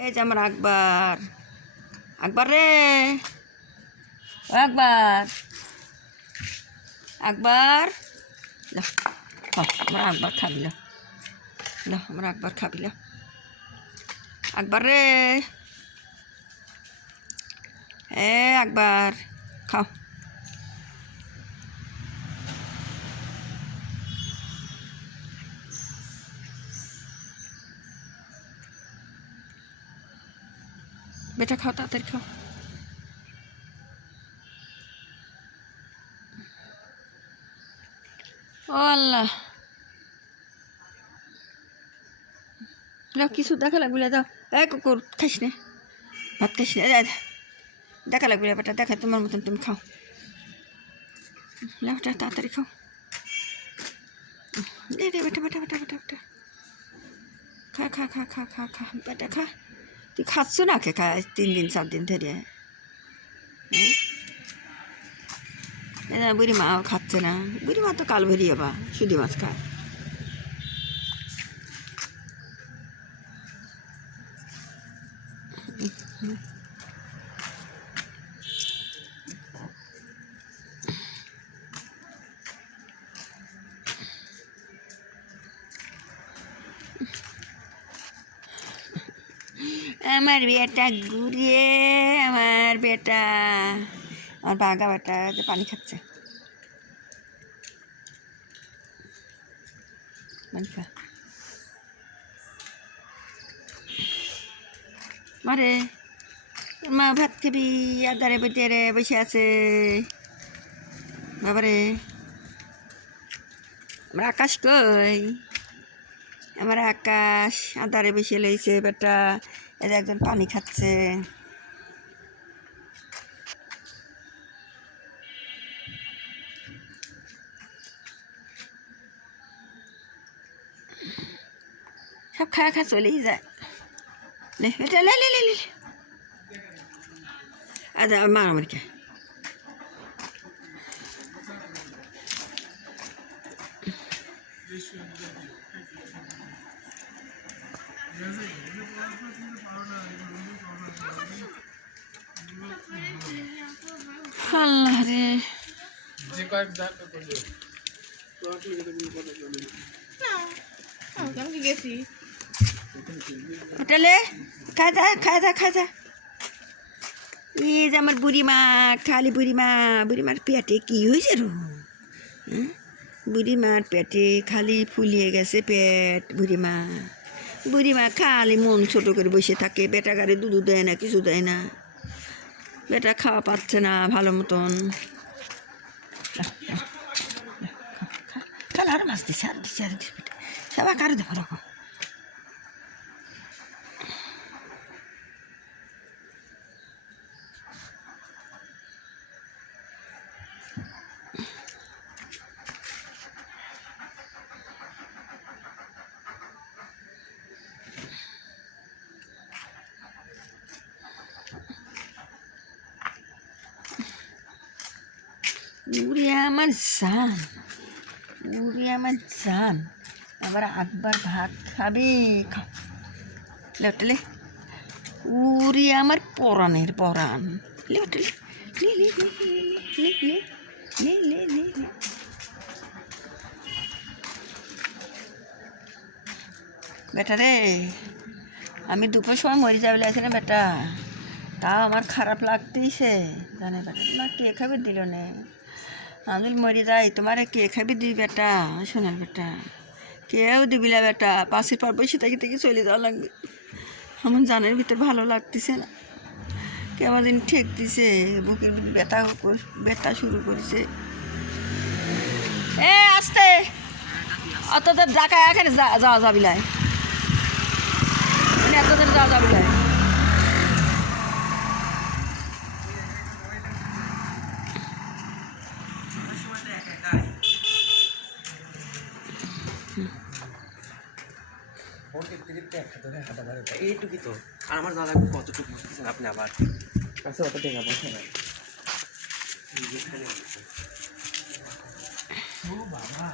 এই যে আমার আকবর। আকবর রে। আকবর। আকবর। আমার আকবর খাবি ল, আমার আকবর খাবি, ল। আকবর রে। এ আকবর, খাও। বেটা খাও, তাড়াতাড়ি খাও। ও আল্লাহ। কিছু দেখা লাগবে দাও এক কুকুর, খাইস না। ভাত খাইস না। দেখা। লাগবে বেটা, দেখা, তোমার মতন তুমি খাও। বেটা তাড়াতাড়ি খাও। দে দে বেটা বেটা বেটা বেটা বেটা। খা খা খা খা খা খা, বেটা, খা। তুই খাচ্ছ না কে? খায় তিন দিন চার দিন ধরে। হ্যাঁ? বুড়ি মা খাচ্ছে না বুড়ি মা তো কাল ভরি বা শুধু মাছ খায়। আমার বেটা ঘুরিয়ে আমার বেটা। আমার বাঘা বেটা যে পানি খাচ্ছে। মারে মা ভাত খাবি, আদারে বেটে রে বসে আছে। বাবারে, আমার আকাশ কই? আমার আকাশ, আদারে বসে লইছে বেটা। এদের একজন পানি খাচ্ছে। সব খায়া খা চলেই যায়। বেটা লে লে লে লে। আচ্ছা মা আমার কে আল্লাহ রে যে কয়েক দাগ করবে। আমি কি গেছি হোটেলে? খায় যা খায় যা খায় যা। এই যে আমার বুড়িমা খালি বুড়িমা বুড়িমার পেটে কি হয়েছে রো? হ্যাঁ? বুড়িমার পেটে খালি ফুলিয়ে গেছে পেট বুড়িমা। বুড়িমা খালি মন ছোট করে বসে থাকে, বেটা গাড়ি দুধ দেয় না, কিছু দেয় না। বেটা খাওয়া পাচ্ছে না ভালো মতন। খেলার মাছ দিছে, আর দিছে আর দিছে সবাই কারও দেখো উড়ে আমার জান, উড়ে আমার জান। আবার একবার ভাত খাবে। লেটলে উড়ে আমার পরাণের পরাণ লেটলে লে। লে লে লে বেটা রে, আমি দুপুর সময় মরে যাবে আছে না বেটা। তাও আমার খারাপ লাগতেইছে। জানে বেটা তোমার কে খাবে দিল না? আমি মরে যাই, তোমারে কে খাবি দিবি বেটা? সোনার বেটা। কেউ দিবি না বেটা, পাশের পর বসে থেকে থেকে চলে যাওয়া লাগবে। আমার জানের ভিতর ভালো লাগতেছে না। কেমন দিন ঠেক দিছে বুকের ভিতরে ব্যথা ব্যথা শুরু করেছে। এ, আসতে! অত তোর ডাকা এখানে যাওয়া যাবি লাই মানে এত যাওয়া যাবি লাই এইটুকুই তো আমার দাদা কতটুকু বুঝতেছেন আপনি আবার আচ্ছা টাকা পয়সা নাই ও বাবা।